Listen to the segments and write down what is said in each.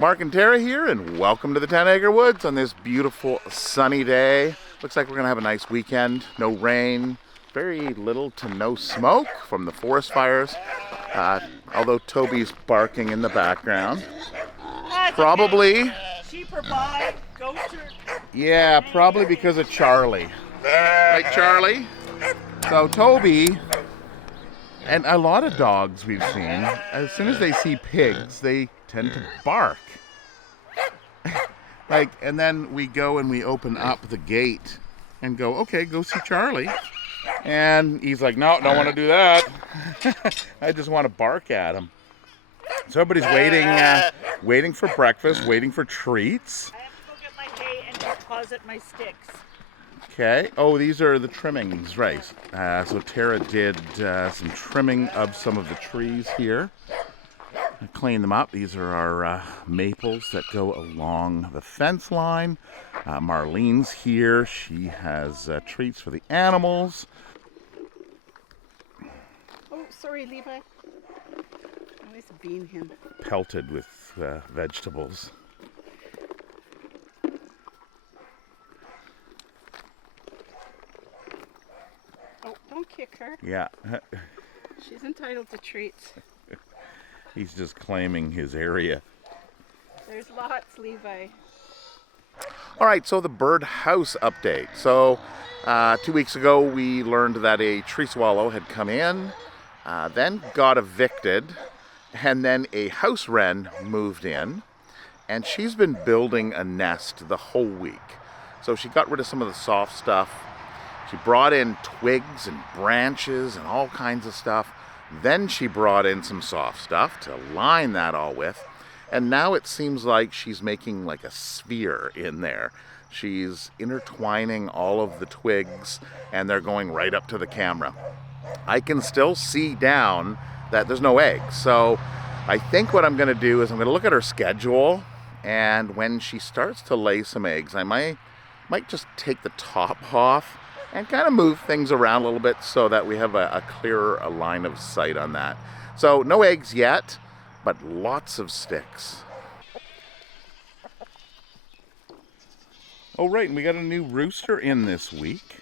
Mark and Tara here, and welcome to the 10 Acre Woods on this beautiful sunny day. Looks like we're going to have a nice weekend. No rain, very little to no smoke from the forest fires, although Toby's barking in the background. Probably. Sheep are by, goats are... Yeah, probably because of Charlie. Right, Charlie? So Toby, and a lot of dogs we've seen, as soon as they see pigs, they tend to bark. And then we go and we open up the gate and go, okay, go see Charlie. And he's like, no, don't want to do that. I just want to bark at him. So everybody's waiting for breakfast, waiting for treats. I have to go get my hay and deposit my sticks. Okay. Oh, these are the trimmings, right. So Tara did some trimming of some of the trees here. Clean them up. These are our maples that go along the fence line. Marlene's here. She has treats for the animals. Oh, sorry, Levi. I always bean him. Pelted with vegetables. Oh, don't kick her. Yeah. She's entitled to treats. He's just claiming his area. There's lots, Levi. All right, so the Birdhouse update. So 2 weeks ago, we learned that a tree swallow had come in, then got evicted, and then a house wren moved in, and she's been building a nest the whole week. So she got rid of some of the soft stuff. She brought in twigs and branches and all kinds of stuff. Then she brought in some soft stuff to line that all with. And now it seems like she's making like a sphere in there. She's intertwining all of the twigs and they're going right up to the camera. I can still see down that there's no eggs. So I think what I'm going to do is I'm going to look at her schedule, and when she starts to lay some eggs, I might just take the top off and kind of move things around a little bit so that we have a clearer line of sight on that. So no eggs yet, but lots of sticks. Oh, right, and we got a new rooster in this week.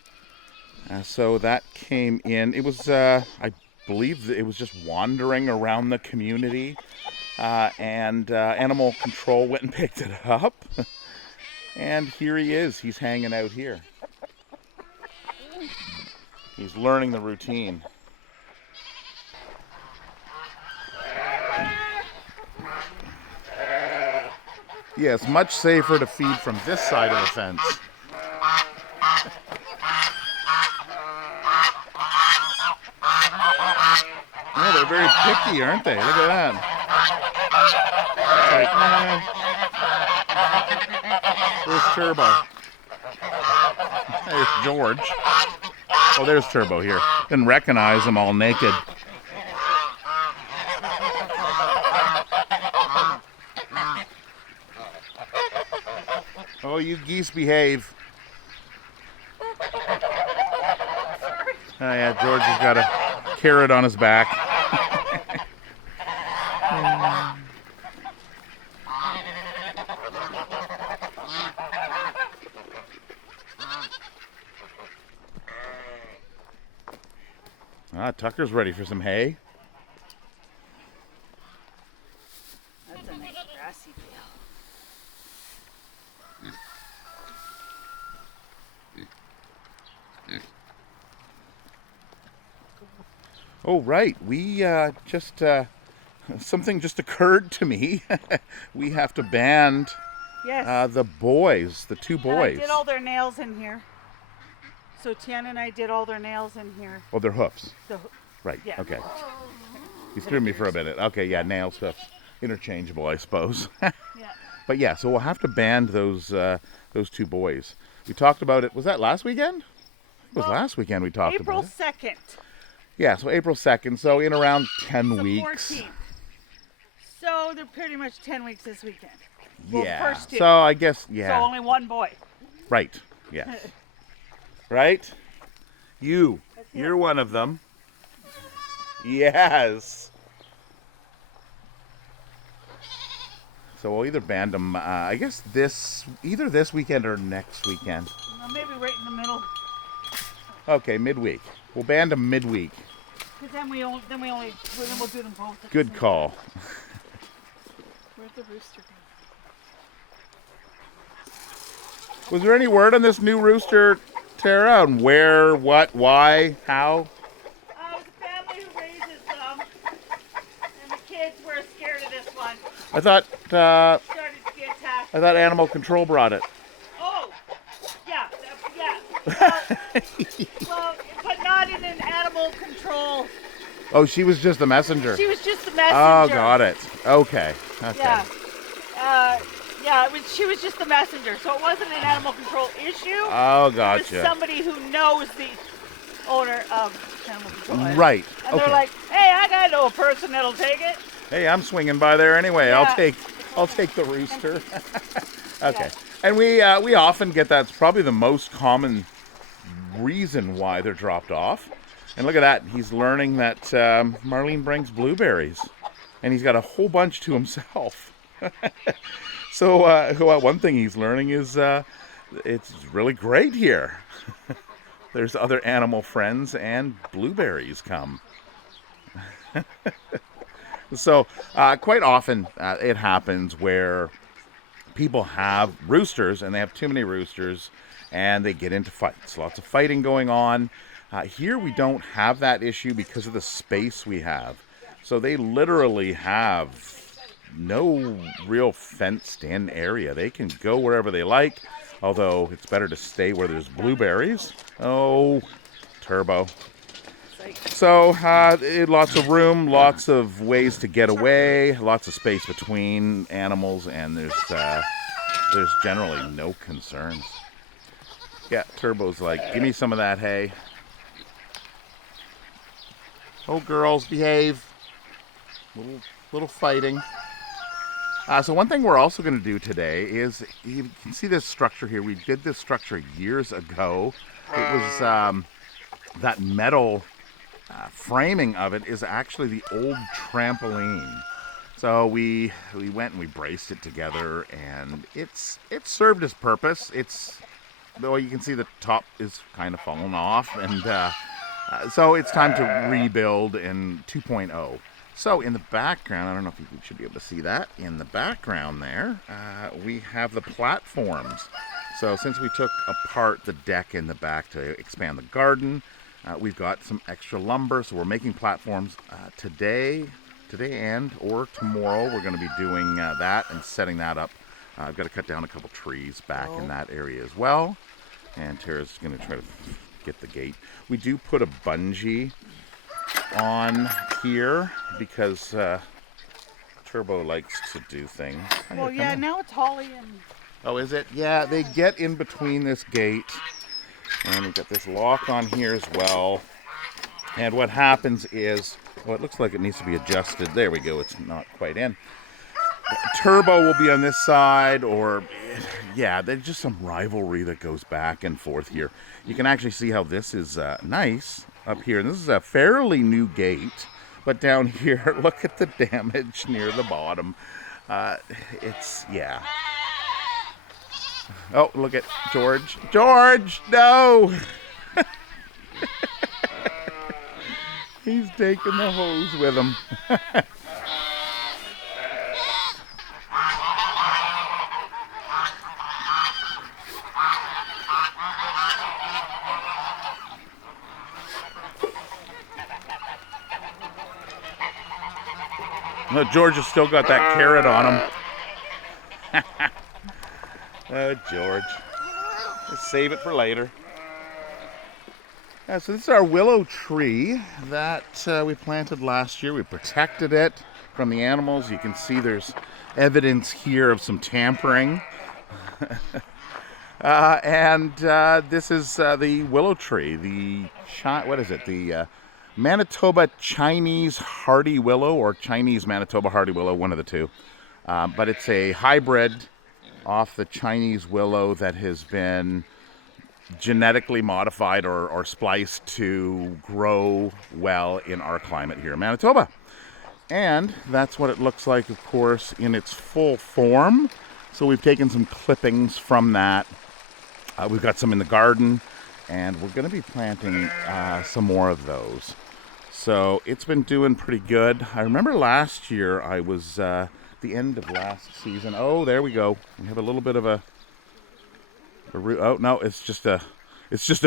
So that came in. It was, I believe it was just wandering around the community, and animal control went and picked it up. And here he is. He's hanging out here. He's learning the routine. Yeah, it's much safer to feed from this side of the fence. Yeah, they're very picky, aren't they? Look at that. Where's Turbo? There's George. Oh, there's Turbo here. Didn't recognize him all naked. Oh, you geese behave. Oh yeah, George has got a carrot on his back. Tucker's ready for some hay. That's a nice grassy field. Oh, right. We something just occurred to me. We have to band the boys, the two boys. I did all their nails in here. So Tiana and I did all their nails in here. Oh, their hoofs. Right, yeah. Okay. You threw me for a minute. Okay, yeah, nails, hoofs. Interchangeable, I suppose. Yeah. But yeah, so we'll have to band those two boys. We talked about it. Was that last weekend? It was last weekend we talked about it. April 2nd. Yeah, so April 2nd. So in around 10 weeks. 14th. So they're pretty much 10 weeks this weekend. Well, Yeah. first two. So I guess, yeah. So only one boy. Right. Yes. Right? You're one of them. Yes. So we'll either band them, I guess either this weekend or next weekend. Well, maybe right in the middle. Okay, midweek. We'll band them midweek. Because then we'll do them both. Good call. Where'd the rooster go? Was there any word on this new rooster, Tara? On where, what, why, how? It was a family who raises them, and the kids were scared of this one. I thought Started to get attacked. animal control brought it. Oh, yeah. Well, but not in an animal control. Oh, she was just the messenger. She was just the messenger. Oh, got it. Okay. Yeah. She was just the messenger, so it wasn't an animal control issue. Oh, It gotcha. was somebody who knows the owner of animal control. Right. And Okay. they're like, hey, I got no person that'll take it. Hey, I'm swinging by there anyway. Yeah. I'll take the rooster. Okay. Yeah. And we often get that's probably the most common reason why they're dropped off. And look at that. He's learning that Marlene brings blueberries, and he's got a whole bunch to himself. So one thing he's learning is it's really great here. There's other animal friends and blueberries come. So quite often it happens where people have roosters and they have too many roosters and they get into fights. Lots of fighting going on. Here we don't have that issue because of the space we have. So they literally have no real fenced in area. They can go wherever they like, although it's better to stay where there's blueberries. Oh, Turbo. So lots of room, lots of ways to get away, lots of space between animals, and there's generally no concerns. Yeah, Turbo's like, give me some of that hay. Oh, girls, behave. Little fighting. So one thing we're also going to do today is, you can see this structure here. We did this structure years ago. It was that metal framing of it is actually the old trampoline. So we went and we braced it together, and it served its purpose. Though you can see the top is kind of falling off, and so it's time to rebuild in 2.0. So in the background, I don't know if you should be able to see that. In the background there, we have the platforms. So since we took apart the deck in the back to expand the garden, we've got some extra lumber. So we're making platforms today and or tomorrow. We're going to be doing that and setting that up. I've got to cut down a couple trees back in that area as well. And Tara's going to try to get the gate. We do put a bungee on here because Turbo likes to do things. Well, yeah, now it's Holly and... Oh, is it? Yeah, they get in between this gate, and we've got this lock on here as well. And what happens is, well, it looks like it needs to be adjusted. There we go. It's not quite in. Turbo will be on this side, or yeah, there's just some rivalry that goes back and forth here. You can actually see how this is nice up here. And this is a fairly new gate, but down here, look at the damage near the bottom. Yeah. Oh, look at George. George, no! He's taking the hose with him. No, George has still got that carrot on him. Oh, George. Let's save it for later. So this is our willow tree that we planted last year. We protected it from the animals. You can see there's evidence here of some tampering. And this is the willow tree. What is it? The Manitoba Chinese hardy willow, or Chinese Manitoba hardy willow, one of the two. But it's a hybrid off the Chinese willow that has been genetically modified or spliced to grow well in our climate here in Manitoba. And that's what it looks like, of course, in its full form. So we've taken some clippings from that. We've got some in the garden, and we're going to be planting some more of those. So it's been doing pretty good. I remember last year I was the end of last season. Oh, there we go. We have a little bit of a oh no, it's just a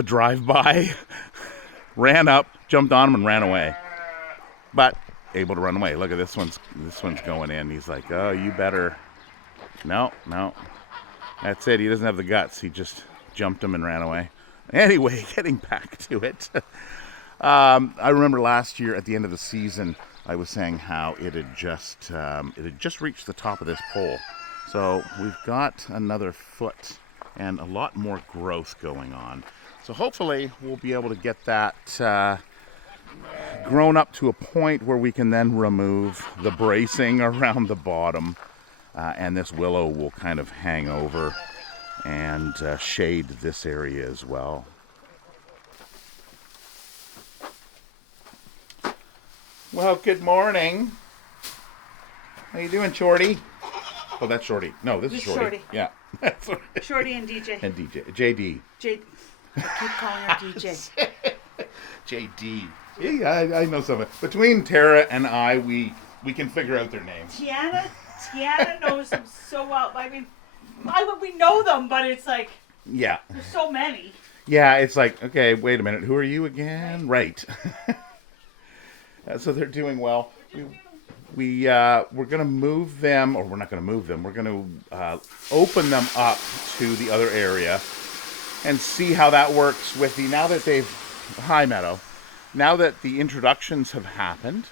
drive-by. Ran up, jumped on him, and ran away. But able to run away. Look at this one's going in. He's like, oh, you better. No, that's it. He doesn't have the guts. He just jumped him and ran away. Anyway, getting back to it. I remember last year at the end of the season, I was saying how it had just reached the top of this pole. So we've got another foot and a lot more growth going on. So hopefully we'll be able to get that grown up to a point where we can then remove the bracing around the bottom, and this willow will kind of hang over and shade this area as well. Well, good morning. How you doing, Shorty? Oh, that's Shorty. No, this is Shorty. Yeah. Shorty and DJ. And DJ. JD. I keep calling her DJ. JD. Yeah, I know something. Between Tara and I, we can figure out their names. Tiana knows them so well. I mean, we know them, but it's like, yeah, there's so many. Yeah, it's like, okay, wait a minute, who are you again? Right. So they're doing well. We're going to move them, or we're not going to move them. We're going to open them up to the other area and see how that works with Hi, Meadow. Now that the introductions have happened,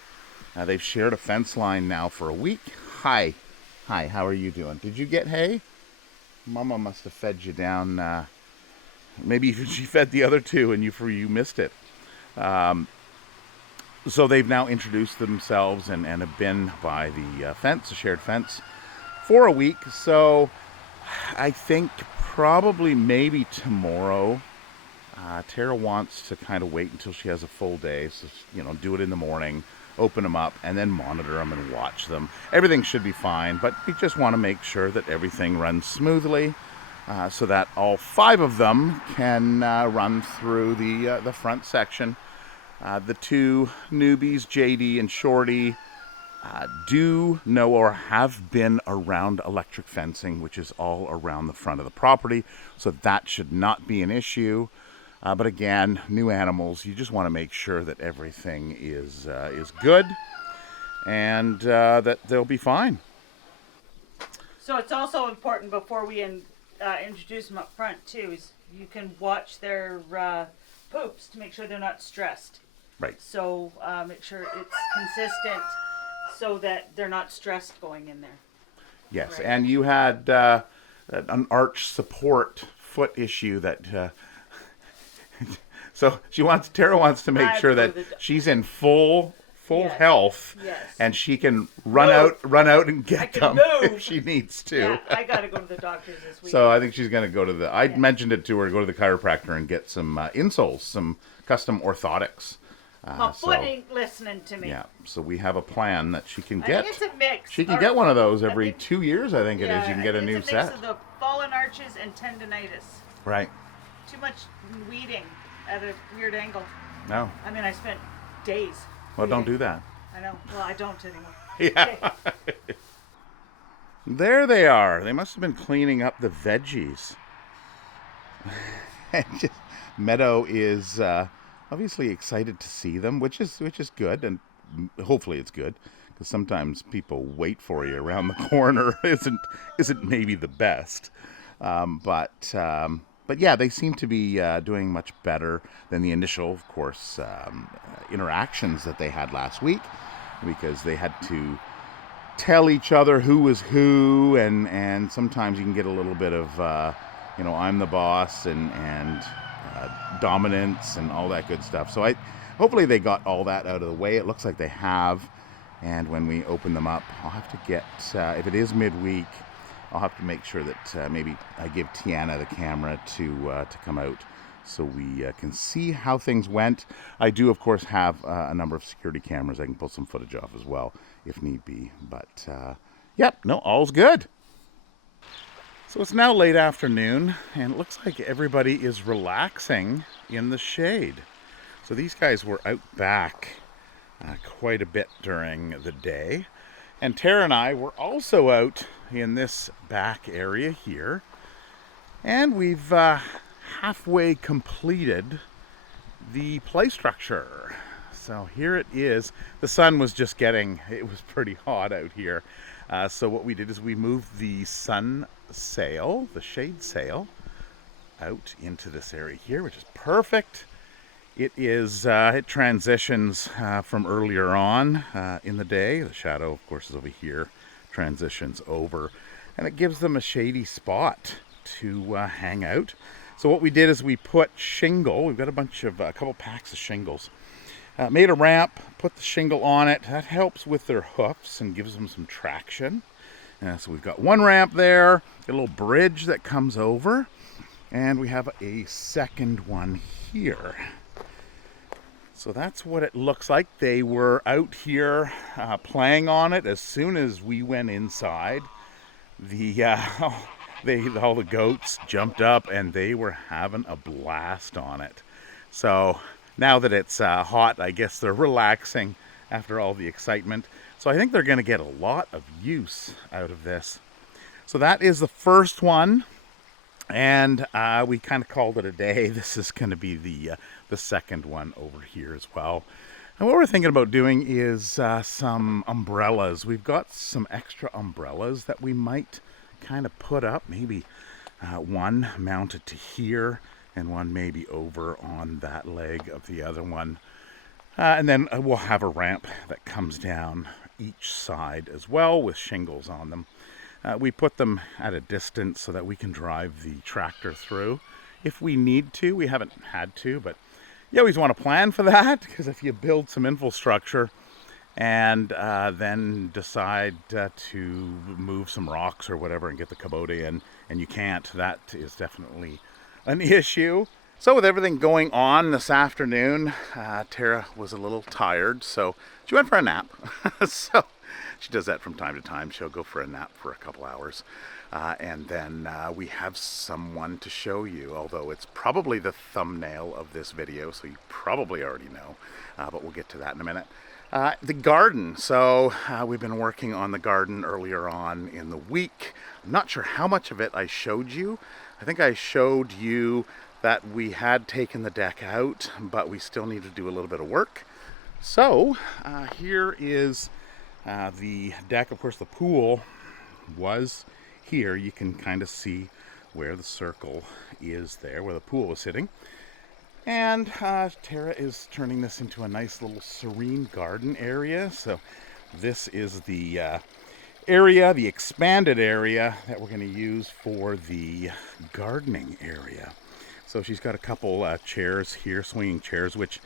they've shared a fence line now for a week. Hi, how are you doing? Did you get hay? Mama must have fed you down. Maybe she fed the other two and you missed it. So they've now introduced themselves and have been by the fence, the shared fence, for a week. So I think probably maybe tomorrow. Tara wants to kind of wait until she has a full day. So, do it in the morning, open them up, and then monitor them and watch them. Everything should be fine, but we just want to make sure that everything runs smoothly so that all 5 of them can run through the front section. The 2 newbies, JD and Shorty, do know or have been around electric fencing, which is all around the front of the property, so that should not be an issue. But again, new animals, you just want to make sure that everything is good and that they'll be fine. So it's also important before we introduce them up front too, is you can watch their poops to make sure they're not stressed. Right. So make sure it's consistent so that they're not stressed going in there. Yes, right. And you had an arch support foot issue that... So Tara wants to make sure that she's in full yes. health, yes. and she can run out and get them if she needs to. Yeah, I got to go to the doctor's this week. So I think she's going to go to I mentioned it to her, go to the chiropractor and get some insoles, some custom orthotics. My foot ain't listening to me. Yeah, so we have a plan that she can get. I think it's a mix. She can get one of those every 2 years, I think it is. You can get a new set. It's a mix of the fallen arches and tendonitis. Right. Too much weeding at a weird angle. No. I mean, I spent days. Well, don't do that. I know. Well, I don't anymore. Yeah. Okay. There they are. They must have been cleaning up the veggies. Meadow is obviously excited to see them, which is good, and hopefully it's good, because sometimes people wait for you around the corner isn't maybe the best. But yeah, they seem to be doing much better than the initial, of course, interactions that they had last week, because they had to tell each other who was who, and sometimes you can get a little bit of, I'm the boss and dominance and all that good stuff. So hopefully they got all that out of the way. It looks like they have, and when we open them up, I'll have to get, if it is midweek, I'll have to make sure that maybe I give Tiana the camera to come out so we can see how things went. I do, of course, have a number of security cameras I can pull some footage off as well if need be. But, yep, no, all's good. So it's now late afternoon, and it looks like everybody is relaxing in the shade. So these guys were out back quite a bit during the day. And Tara and I were also out in this back area here. And we've halfway completed the play structure. So here it is. The sun was just it was pretty hot out here. So what we did is we moved the sun sail, the shade sail, out into this area here, which is perfect. It transitions from earlier on in the day. The shadow, of course, is over here, transitions over, and it gives them a shady spot to hang out. So what we did is we put shingle. We've got a couple packs of shingles. Made a ramp, put the shingle on it. That helps with their hoofs and gives them some traction. So we've got one ramp there, a little bridge that comes over, and we have a second one here. So that's what it looks like. They were out here playing on it as soon as we went inside. All the goats jumped up and they were having a blast on it. So now that it's hot, I guess they're relaxing after all the excitement. So I think they're going to get a lot of use out of this. So that is the first one, and we kind of called it a day. This is going to be the second one over here as well. And what we're thinking about doing is some umbrellas. We've got some extra umbrellas that we might kind of put up, maybe one mounted to here and one maybe over on that leg of the other one. And then we'll have a ramp that comes down each side as well with shingles on them. We put them at a distance so that we can drive the tractor through if we need to. We haven't had to, but you always want to plan for that, because if you build some infrastructure and then decide to move some rocks or whatever and get the Kubota in, and you can't, that is definitely an issue. So with everything going on this afternoon, Tara was a little tired, so she went for a nap. So she does that from time to time. She'll go for a nap for a couple hours. And then we have someone to show you, although it's probably the thumbnail of this video, so you probably already know, but we'll get to that in a minute. The garden. So we've been working on the garden earlier on in the week. I'm not sure how much of it I showed you. I think I showed you that we had taken the deck out, but we still need to do a little bit of work. So here is the deck. Of course, the pool was here. You can kind of see where the circle is there, where the pool was sitting. And Tara is turning this into a nice little serene garden area. So this is the area, the expanded area that we're going to use for the gardening area. So she's got a couple chairs here, swinging chairs, which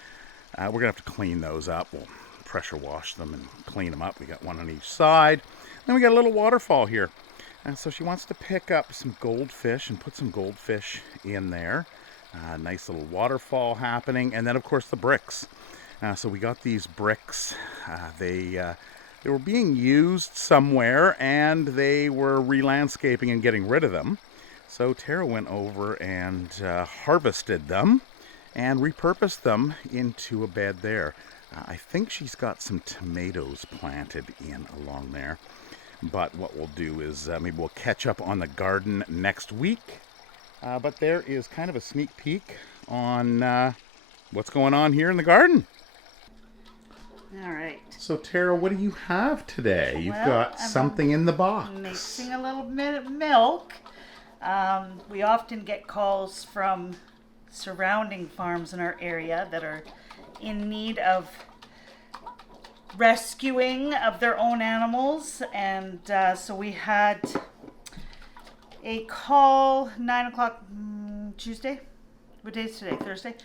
we're going to have to clean those up. We'll pressure wash them and clean them up. We got one on each side. Then we got a little waterfall here. And so she wants to pick up some goldfish and put some goldfish in there. Nice little waterfall happening. And then, of course, the bricks. So we got these bricks. They were being used somewhere, and they were re-landscaping and getting rid of them. So Tara went over and harvested them and repurposed them into a bed there. I think she's got some tomatoes planted in along there. But what we'll do is maybe we'll catch up on the garden next week. But there is kind of a sneak peek on what's going on here in the garden. All right. So Tara, what do you have today? You've got something in the box. Mixing a little bit of milk. We often get calls from surrounding farms in our area that are in need of rescuing of their own animals, and so we had a call 9 o'clock Tuesday. What day is today? Thursday?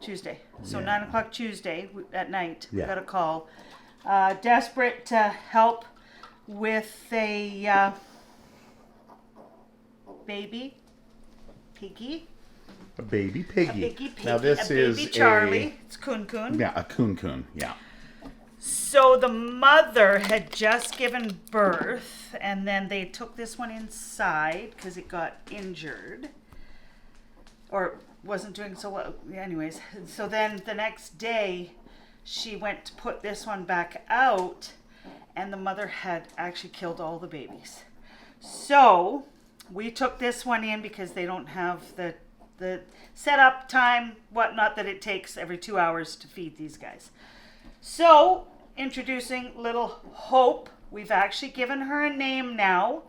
Tuesday. So Yeah. 9 o'clock Tuesday at night, we Yeah. got a call. Desperate to help with a baby piggy A baby piggy. A baby piggy. Now this a is baby Charlie. It's Kunekune. Yeah, a Kunekune. Yeah. So the mother had just given birth, and then they took this one inside because it got injured, or wasn't doing so well. Anyways, so then the next day, she went to put this one back out, and the mother had actually killed all the babies. So we took this one in because they don't have the setup time, whatnot, that it takes every 2 hours to feed these guys. So, introducing little Hope. We've actually given her a name now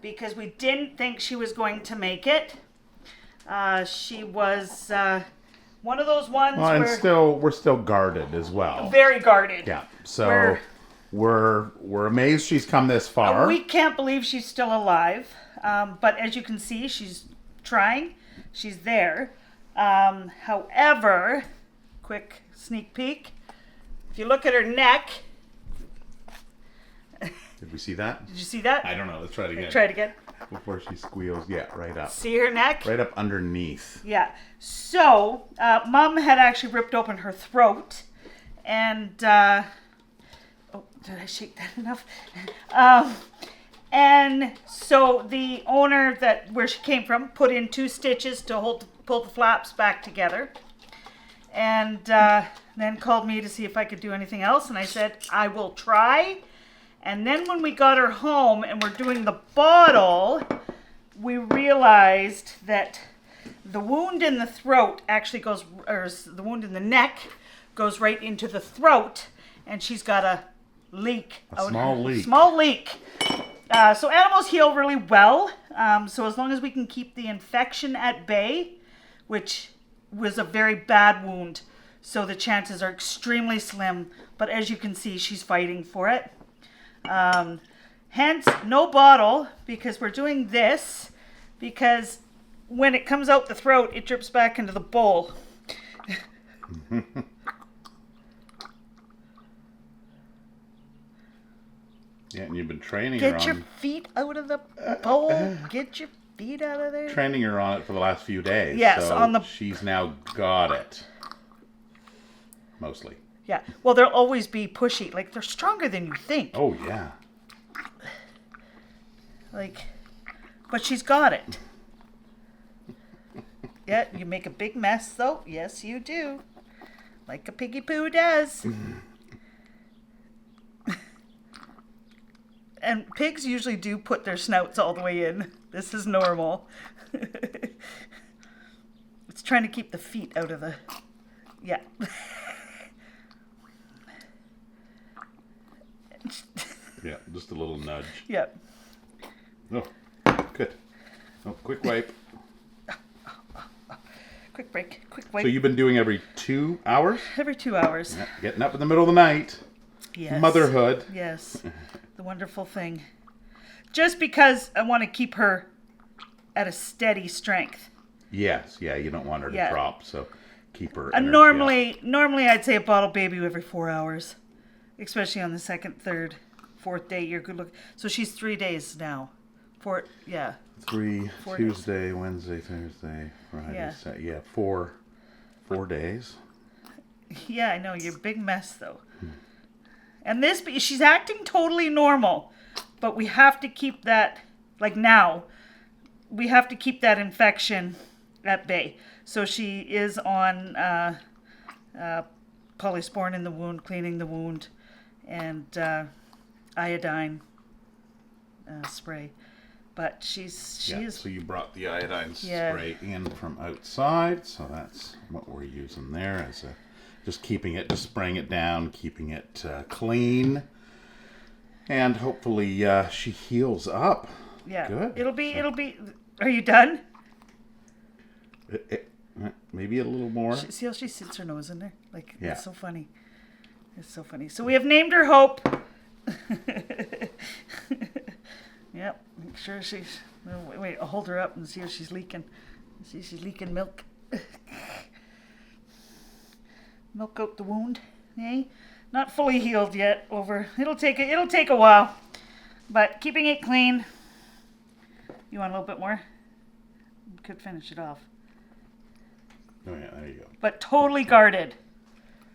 because we didn't think she was going to make it. She was one of those ones Well, and where we're still guarded as well. very guarded. Yeah. So we're amazed she's come this far. We can't believe she's still alive. But as you can see, she's trying. She's there. However, quick sneak peek. If you look at her neck. Did we see that? Did you see that? I don't know. Let's try it again. Try it again. Before she squeals. Yeah, right up. See her neck? Right up underneath. Yeah. So, Mom had actually ripped open her throat. And, oh, did I shake that enough? And so the owner where she came from put in 2 stitches to pull the flaps back together. And then called me to see if I could do anything else. And I said, I will try. And then when we got her home and we're doing the bottle, we realized that the wound in the throat actually goes, or the wound in the neck goes right into the throat. And she's got a leak. Small leak. Small leak. So animals heal really well. So as long as we can keep the infection at bay, which was a very bad wound, so the chances are extremely slim. But as you can see, she's fighting for it. Hence, no bottle, because we're doing this, because when it comes out the throat, it drips back into the bowl. Yeah, and you've been training her on... Get your feet out of the bowl. Get your feet out of there. Training her on it for the last few days. Yes, so on the... she's now got it. Mostly. Yeah. Well, they'll always be pushy. Like, they're stronger than you think. Oh, yeah. Like, but she's got it. Yeah, you make a big mess, though. Yes, you do. Like a piggy poo does. And pigs usually do put their snouts all the way in. This is normal. It's trying to keep the feet out of the... Yeah. Yeah, just a little nudge. Yeah. Oh, good. Oh, quick wipe. Quick break. Quick wipe. So you've been doing every 2 hours? Every 2 hours. Yeah, getting up in the middle of the night. Yes. Motherhood. Yes. The wonderful thing. Just because I want to keep her at a steady strength. Yes, yeah, you don't want her to drop, so keep her. Normally I'd say a bottle baby every 4 hours, especially on the second, third, fourth day. You're good look. So she's 3 days now. 4 Tuesday, Wednesday, Thursday, Friday, Yeah. Saturday. Yeah, 4 days. Yeah, I know. You're a big mess though. And she's acting totally normal, but we have to keep that, like now, we have to keep that infection at bay. So she is on polysporin in the wound, cleaning the wound, and iodine spray. But she is. So you brought the iodine spray in from outside, so that's what we're using there as just spraying it down, keeping it clean, and hopefully she heals up. Yeah. Good. It'll be. Are you done? Maybe a little more. See how she sits her nose in there? Like, yeah. It's so funny. It's so funny. So we have named her Hope. Yep. Make sure she's... Wait, I'll hold her up and see if she's leaking. See if she's leaking milk. Milk out the wound. Eh? Not fully healed yet. It'll take a while. But keeping it clean. You want a little bit more? You could finish it off. Oh yeah, there you go. but totally guarded.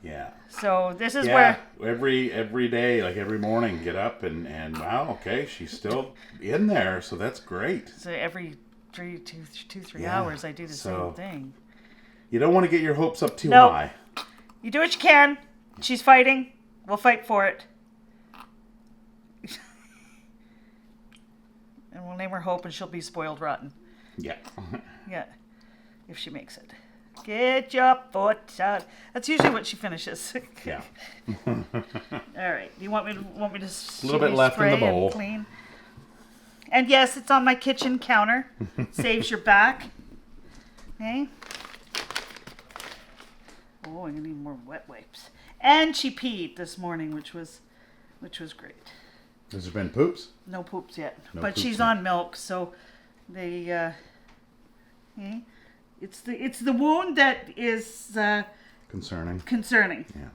Yeah. So this is Yeah. where Every day, like every morning, get up and wow, okay, she's still in there, so that's great. so every 3 Yeah. hours I do the So- same thing. You don't want to get your hopes up too Nope. high. You do what you can. She's fighting. We'll fight for it. And we'll name her Hope, and she'll be spoiled rotten. Yeah. Yeah, if she makes it. Get your foot out. That's usually what she finishes. Yeah. All right. Do you want me to A little bit left in the spray and bowl. clean? And yes, it's on my kitchen counter. Saves your back. Okay. Oh, I'm gonna need more wet wipes. And she peed this morning, which was great. Has there been poops? No poops yet, No but poops she's yet. on milk, so they. Okay. It's the wound that is Concerning. concerning. Yeah.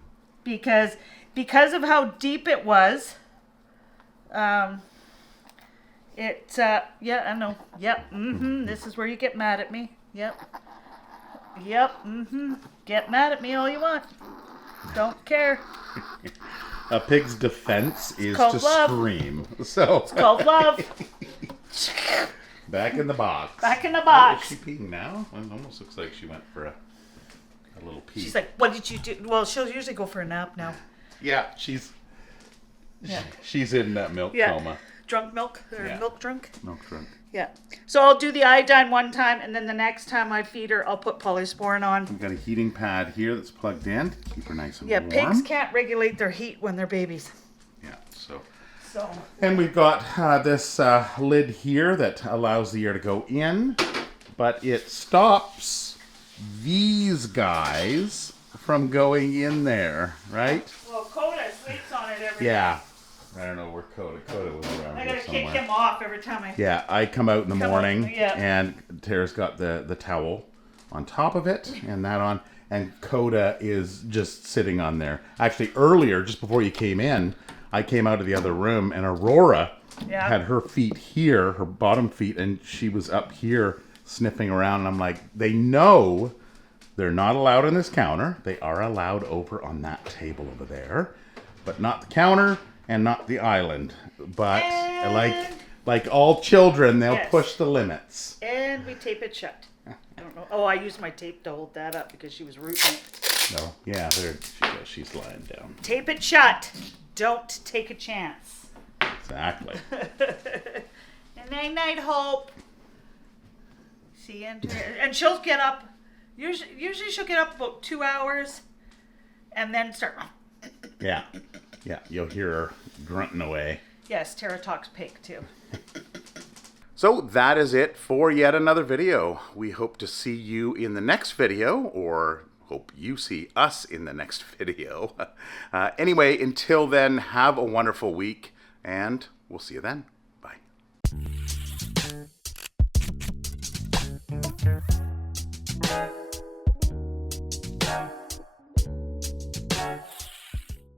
Because of how deep it was. Yeah, I know. Yep. This is where you get mad at me. Yep. Get mad at me all you want. Don't care. A pig's defense is called to love. scream. So Called love. back in the box. Back in the Oh, box. is she peeing now? It almost looks like she went for a little pee. She's like, what did you do? Well, she'll usually go for a nap now. Yeah, she's Yeah. she's in that milk Yeah. coma. Drunk milk or Yeah. milk drunk. Milk drunk. Yeah. So I'll do the iodine one time, and then the next time I feed her, I'll put polysporin on. We've got a heating pad here that's plugged in. Keep her nice and Yeah, warm. pigs can't regulate their heat when they're babies. Yeah, so. So And we've got this lid here that allows the air to go in, but it stops these guys from going in there, right? well, Coda sleeps on it every Yeah. I don't know where Coda was around I here gotta kick somewhere. him off every time I. Yeah, I come out in the Come morning on, yeah. and Tara's got the towel on top of it and that on, and Coda is just sitting on there. Actually, earlier, just before you came in, I came out of the other room and Aurora Yeah. had her feet here, her bottom feet, and she was up here sniffing around. And I'm like, they know they're not allowed on this counter. They are allowed over on that table over there, but not the counter and not the island. But And- like all children, they'll Yes. push the limits. And we tape it shut. I don't know. Oh, I used my tape to hold that up because she was rooting it. No, yeah, there she goes. She's lying down. Tape it shut. Don't take a chance. Exactly. And night, Hope. See, and she'll get up. Usually she'll get up about 2 hours, and then start. Yeah, yeah. You'll hear her grunting away. Yes, Tara talks pig too. So that is it for yet another video. We hope to see you in the next video, or hope you see us in the next video. Anyway, until then, have a wonderful week, and we'll see you then. Bye.